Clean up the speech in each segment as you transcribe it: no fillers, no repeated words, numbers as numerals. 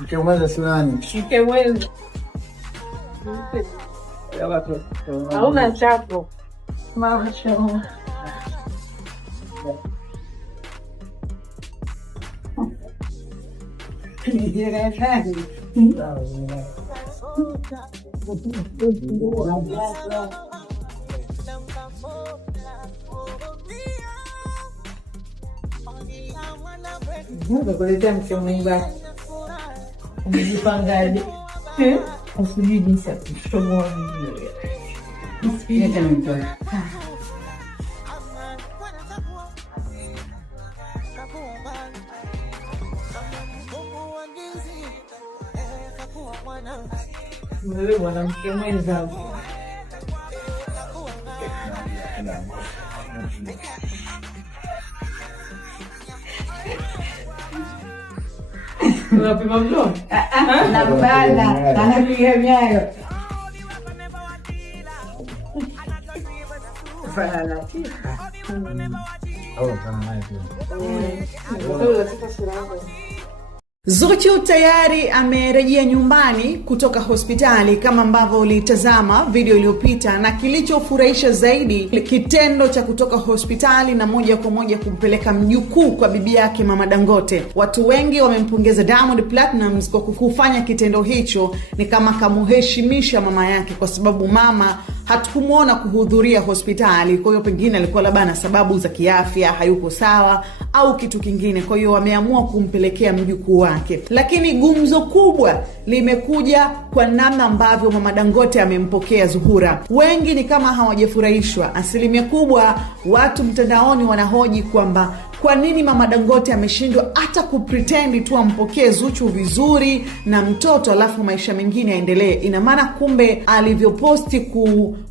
Mkemweza sunani. Mkemweza. Hauna chapo. Macho. Kuletea mkemweza. Umejipangaje? Usijui jinsi ya kushtoboa vizuri. Nisikilize na mtoto. Wewe mwanamke mwenza. Unapima mlo? Na bana, anapiga nyayo. Fala la Tifa. Zuchu tayari amerejea nyumbani kutoka hospitali kama ambavyo ulitazama video iliyopita, na kilichofurahisha zaidi kitendo cha kutoka hospitali na moja kwa moja kumpeleka mjukuu kwa bibi yake Mama Dangote. Watu wengi wamempongeza Diamond Platnumz kwa kufanya kitendo hicho, ni kama kamuheshimisha mama yake, kwa sababu mama hatukumuona kuhudhuria hospitali. Kwa hiyo pengine alikuwa labda na sababu za kiafya, hayuko sawa au kitu kingine, kwa hiyo wameamua kumpelekea mjukuu wake. Lakini gumzo kubwa limekuja kwa namna ambavyo Mama Dangote amempokea Zuhura. Wengi ni kama hawajafurahishwa. Asilimia kubwa watu mtandaoni wanahoji kwamba kwa nini Mama Dangote ameshindwa hata kupretendi tu ampokee Zuchu vizuri na mtoto, alafu maisha mengine yaendelee. Ina maana kumbe alivyoposti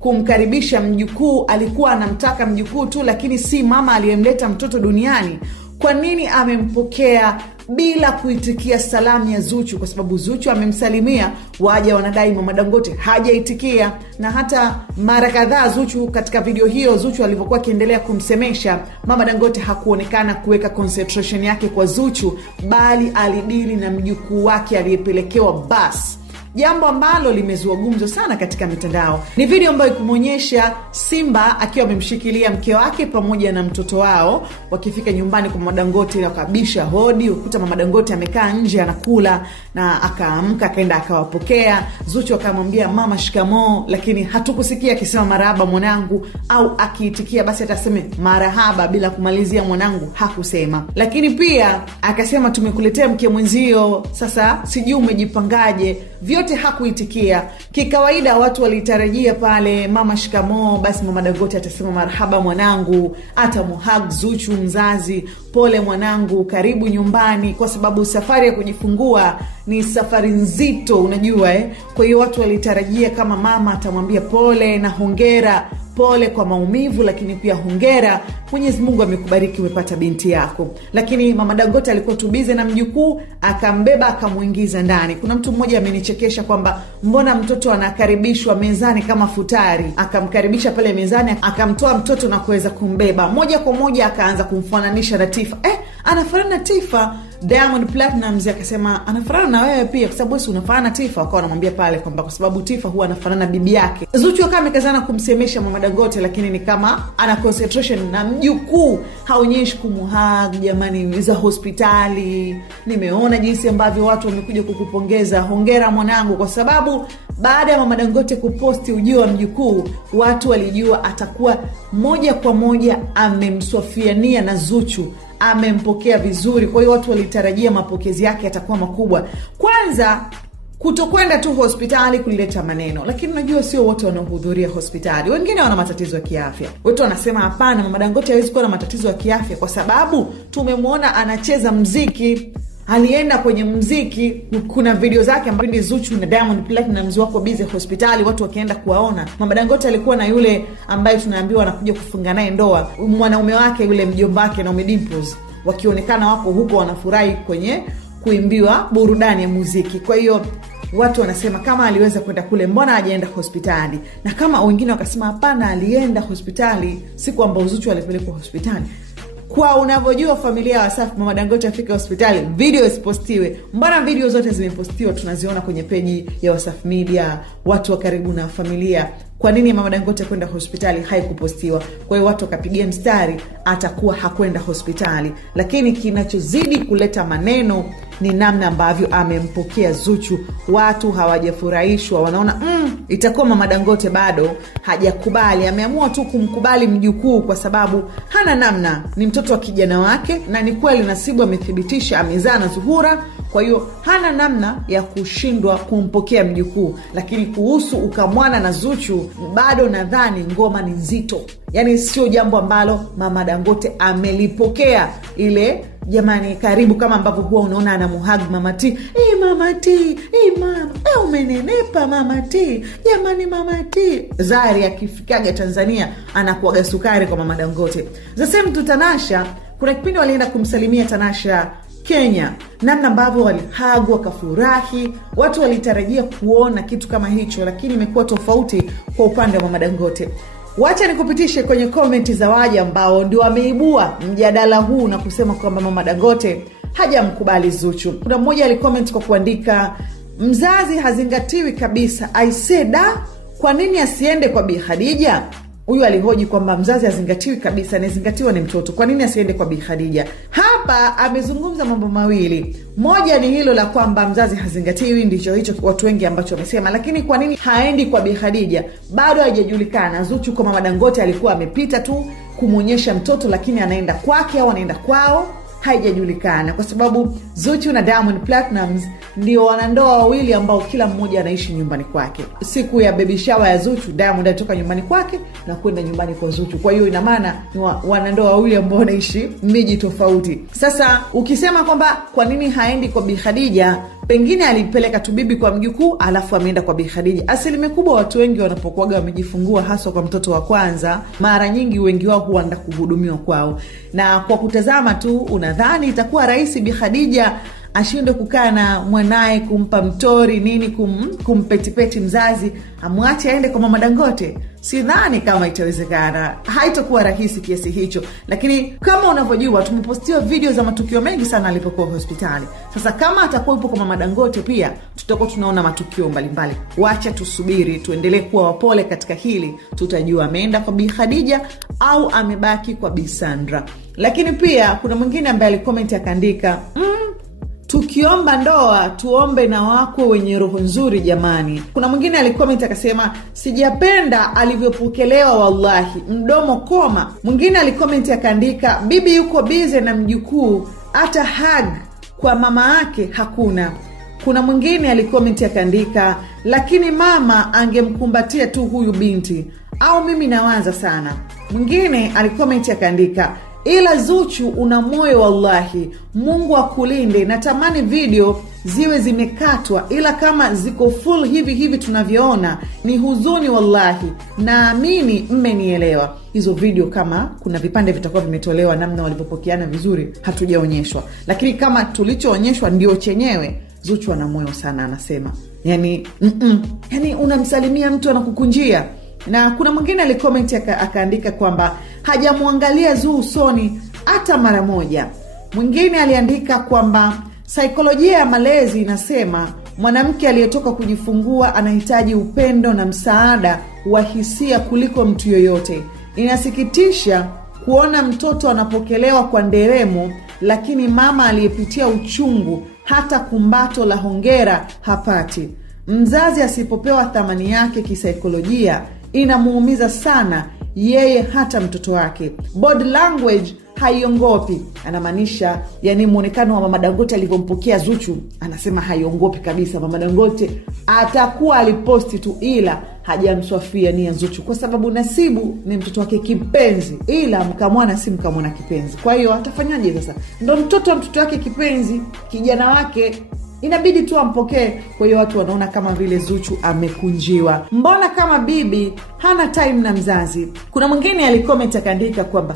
kumkaribisha mjukuu alikuwa anamtaka mjukuu tu, lakini si mama aliyemleta mtoto duniani. Kwa nini amempokea bila kuitikia salamu ya Zuchu? Kwa sababu Zuchu amemsalimia, waja wanadai Mama Dangote hajaitikia. Na hata mara kadhaa Zuchu, katika video hiyo Zuchu alivyokuwa akiendelea kumsemesha, Mama Dangote hakuonekana kuweka concentration yake kwa Zuchu, bali alidili na mjukuu wake aliyepelekewa basi, jambo ambalo limezua gumzo sana katika mitandao. Ni video ambayo ikumuonyesha Simba akiwa amemshikilia mke wake pamoja na mtoto wao wakifika nyumbani kwa Mama Dangote, wakabisha hodi, ukuta Mama Dangote amekaa nje anakula, na akaamka akaenda akawapokea. Zuchu akamwambia mama shikamoo, lakini hatukusikia akisema marahaba mwanangu, au akiitikia basi ataseme marahaba bila kumalizia mwanangu, hakusema. Lakini pia akasema tumekuletea mke mwenzio, sasa sijui umejipangaje. Vyote hakuitikia. Kikawaida watu walitarajia pale mama shikamoo, basi Mama Dangote atasema marhaba mwanangu, atamuhug Zuchu mzazi, pole mwanangu, karibu nyumbani, kwa sababu safari ya kujifungua ni safari nzito, unajua Kwa hiyo watu walitarajia kama mama atamwambia pole na hongera, pole kwa maumivu, lakini pia hongera, Mwenyezi Mungu amekubariki umepata binti yako. Lakini Mama Dangote alikuwa tubize na mjukuu, akambeba akamuingiza ndani. Kuna mtu mmoja amenichekesha kwamba mbona mtoto anakaribishwa mezani kama futari. Akamkaribisha pale mezani, akamtoa mtoto na kuweza kumbeba. Moja kwa moja akaanza kumfananisha na Tifa. Anafanana na Tifa. Diamond Platnumz akasema anafanana na wewe pia kwa sababu wewe unafanana na Tifa. Akawa anamwambia pale kwamba kwa sababu Tifa huwa anafanana na bibi yake. Zuchu akawa amekazana kumsemesha Mama Dangote, lakini ni kama ana concentration na mjukuu, haonyeshi kumuhag. Jamani, za hospitali nimeona jinsi ambavyo watu wamekuja kukupongeza, hongera mwanangu, kwa sababu baada ya Mama Dangote kuposti ujio wa mjukuu, watu walijua atakuwa moja kwa moja amemswafiania na Zuchu, amempokea vizuri. Kwa hiyo watu walitarajia mapokezi yake yatakuwa makubwa. Kwanza kutokwenda tu hospitali kulileta maneno, lakini unajua sio wote wanaohudhuria hospitali. Wengine wana matatizo ya kiafya. Watu wanasema hapana, Mama Dangote hawezi kuwa na matatizo ya kiafya kwa sababu tumemwona anacheza muziki. Alienda kwenye muziki, kuna video zake ambapo Zuchu na Diamond Platnumz wako busy hospitali, watu wakienda kuwaona. Mama Dangote alikuwa na yule ambaye tunaambiwa anakuja kufunga naye ndoa, mwanaume wake yule mjomba wake na Dimples, wakionekana wako huko wanafurahi kwenye kuimbiwa burudani ya muziki. Kwa hiyo watu wanasema kama aliweza kwenda kule, mbona hajaenda hospitali? Na kama wengine wakasema hapana, alienda hospitali siku ambayo Zuchu alipelekwa hospitali. Kwa unavyojua familia ya Wasafi, Mama Dangote afika hospitali, video isipostiwe. Mbona video zote zimepostiwa, tunaziona kwenye peji ya Wasafi Media, watu wa karibu na familia. Kwa nini Mama Dangote kwenda hospitali haikupostiwa? Kwa hiyo watu wakapigia mstari atakuwa hakwenda hospitali. Lakini kinachozidi kuleta maneno ni namna ambavyo amempokea Zuchu. Watu hawajafurahishwa, wanaona itakuwa Mama Dangote bado hajakubali. Ameamua tu kumkubali mjukuu kwa sababu hana namna, ni mtoto wa kijana wake, na ni kweli Nasibu amethibitisha amezaa na Zuhura. Kwa hiyo hana namna ya kushindwa kumpokea mjukuu. Lakini kuhusu ukamwana na Zuchu, bado nadhani ngoma ni nzito. Yani sio jambo ambalo Mama Dangote amelipokea ile jamani karibu, kama ambavyo huwa unaona anamuhag Mama T. Mama T, mama, umenenepa Mama T. Jamani Mama T. Zari akifikaga Tanzania anakuaga sukari kwa Mama Dangote. The same to Tanasha. Kuna kipindi walienda kumsalimia Tanasha Kenya, namna ambavyo walihag wakafurahi. Watu walitarajia kuona kitu kama hicho, lakini imekuwa tofauti kwa upande wa Mama Dangote. Wacha nikupitishe kwenye komenti za waja ambao ndio wameibua mjadala huu na kusema kwamba Mama Dangote hajamkubali Zuchu. Kuna mmoja alikomenti kwa kuandika, mzazi hazingatiwi kabisa. Aiseda, kwa nini asiende kwa Bi Khadija? Huyu alihoji kwamba mzazi hazingatiwi kabisa, anazingatiwa ni mtoto. Kwa nini asiende kwa Bi Khadija? Hapa amezungumza mambo mawili. Moja ni hilo la kwamba mzazi hazingatiwi, ndicho hicho watu wengi ambacho wamesema. Lakini kwa nini haendi kwa Bi Khadija? Bado haijajulikana. Zuchu kwa Mama Dangote alikuwa amepita tu kumuonyesha mtoto, lakini anaenda kwake au anaenda kwao haijajulikana, kwa sababu Zuchu na Diamond Platnumz ndio wanandoa wawili ambao kila mmoja anaishi nyumbani kwake. Siku ya baby shower ya Zuchu, Diamond alitoka nyumbani kwake na kwenda nyumbani kwa Zuchu. Kwa hiyo ina maana ni wanandoa wawili ambao wanaishi miji tofauti. Sasa ukisema kwamba kwa nini haendi kwa Bi Khadija, pengine alipeleka tu bibi kwa mjukuu alafu ameenda kwa Bi Khadija. Asilimia kubwa watu wengi wanapokuaga wamejifungua, hasa kwa mtoto wa kwanza, mara nyingi wengi wao huenda kuhudumiwa kwao. Na kwa kutazama tu unadhani itakuwa rahisi Bi Khadija ashinde kukaa na mwanae, kumpa mtori nini, kumpetipeti mzazi, amwache aende kwa Mama Dangote? Sidhani kama itawezekana. Haitakuwa rahisi kiasi hicho. Lakini kama unavyojua, tumepostiwa video za matukio mengi sana alipokuwa hospitali. Sasa kama atakuwa yupo kwa Mama Dangote pia, tutakuwa tunaona matukio mbalimbali. Wacha tusubiri, tuendelee kuwa wapole katika hili. Tutajua ameenda kwa Bi Khadija au amebaki kwa Bi Sandra. Lakini pia kuna mwingine ambaye alikomenti akaandika, tukiomba ndoa tuombe na wakwe wenye roho nzuri jamani. Kuna mwingine alikomenti akasema, sijapenda alivyopokelewa wallahi, mdomo koma. Mwingine alikomenti akaandika, bibi yuko bize na mjukuu, hata hug kwa mama yake hakuna. Kuna mwingine alikomenti akaandika, lakini mama angemkumbatia tu huyu binti, au mimi nawaza sana. Mwingine alikomenti akaandika, ila Zuchu una moyo wallahi, Mungu akulinde. Natamani video ziwe zimekatwa, ila kama ziko full hivi tunavyoona ni huzuni wallahi. Naamini mmenielewa. Hizo video kama kuna vipande vitakuwa vimetolewa, namna walipopokeana vizuri hatujaonyeshwa, lakini kama tulichoonyeshwa ndio chenyewe. Zuchu ana moyo sana, anasema. Yani unamsalimia mtu anakukunjia. Na kuna mwingine alikomenti akaandika kwamba hajamuangalia Zuchu usoni hata mara moja. Mwingine aliandika kwamba saikolojia ya malezi inasema mwanamke aliyetoka kujifungua anahitaji upendo na msaada wa hisia kuliko mtu yoyote. Inasikitisha kuona mtoto anapokelewa kwa nderemo, lakini mama aliyepitia uchungu hata kumbato la hongera hapati. Mzazi asipopewa thamani yake kisaikolojia, inamuumiza sana yeye hata mtoto wake. Body language haiongopi. Anamaanisha yani muonekano wa Mama Dangote alivyompokea Zuchu, anasema haiongopi kabisa. Mama Dangote atakuwa aliposti tu, ila hajamswafia nia Zuchu, kwa sababu Nasibu ni mtoto wake kipenzi, ila mkamwana si mkamwana kipenzi. Kwa hiyo atafanyaje sasa? Ndo mtoto wa mtoto wake kipenzi, kijana wake, inabidi tu ampokee. Kwa hiyo watu wanaona kama vile Zuchu amekunjiwa. Mbona kama bibi hana time na mzazi? Kuna mwingine alikomenti akaandika kwamba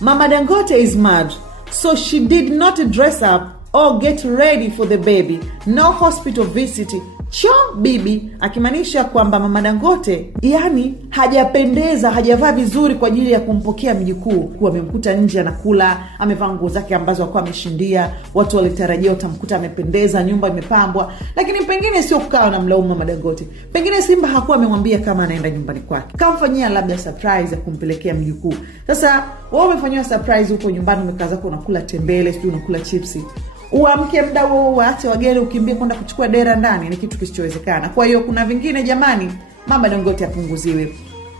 Mama Dangote is mad, so she did not dress up or get ready for the baby. No hospital visit, Cho bibi, akimaanisha kwamba mama Dangote yani hajapendeza, hajavaa vizuri kwa ajili ya kumpokea mjukuu. Kuwa amemkuta nje anakula, amevaa nguo zake ambazo alikuwa ameshindia, watu walitarajia utamkuta amependeza, nyumba imepambwa, lakini pengine sio kukaa na mlaumu mama Dangote. Pengine Simba hakuwa amemwambia kama anaenda nyumbani kwake. Kamfanyia labda surprise ya kumpelekea mjukuu. Sasa wewe umefanywa surprise huko nyumbani, umekaa zako unakula tembele, sio unakula chipsi. Uamke muda huo waache wageni ukimbie kwenda kuchukua dera ndani, ni kitu kisichowezekana. Kwa hiyo kuna vingine jamani, mama Dangote apunguziwe.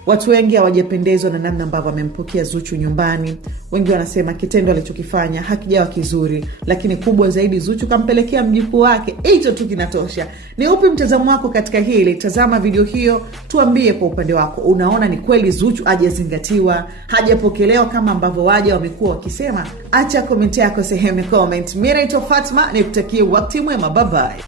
Watu wengi hawajapendezwa na namna ambavyo amempokea Zuchu nyumbani. Wengi wanasema kitendo alichokifanya hakijawa kizuri, lakini kubwa zaidi Zuchu kampelekea mjukuu wake. Hicho tu kinatosha. Ni upi mtazamo wako katika hili? Tazama video hiyo, tuambie kwa upande wako. Unaona ni kweli Zuchu hajazingatiwa, hajapokelewa kama ambavyo waja wamekuwa wakisema? Acha comment yako sehemu ya comment. Mimi naitwa Fatma, nikutakie wakati mwema. Bye bye.